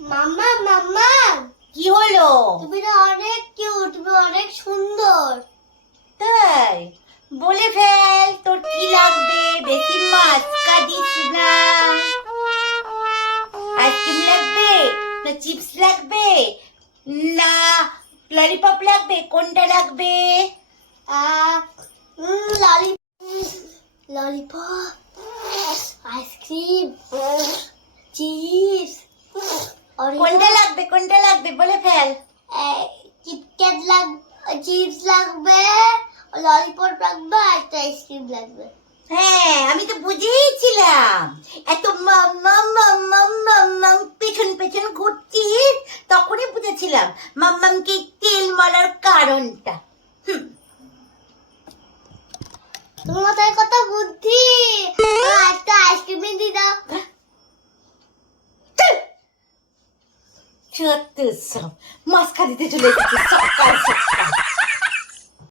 মাম্মা মাম্মা কি হলো? তুমি না অনেক কিউট তুমি অনেক সুন্দর। তাই? বলে ফেল তোর কি লাগবে? বেশি মাস্কা দিস না। আইসক্রিম লাগবে না চিপস লাগবে? না ললিপপ লাগবে? কোনটা লাগবে? ললি ললিপপ আইসক্রিম। কোনটা লাগবে কোনটা লাগবে বলে ফেল। কিটক্যাট লাগবে চিপস লাগবে ললিপপ লাগবে আর আইসক্রিম লাগবে। হ্যাঁ আমি তো বুঝেইছিলাম। এত মাম মাম মাম মাম মাম মাম পেছন পেছন ঘুরছিস তখনই বুঝেছিলাম মাম্মামকে তেল মারার কারণটা। হুম। তোমার কত বুদ্ধি। çığırttıysam. Maskara dedi o sakar sakar.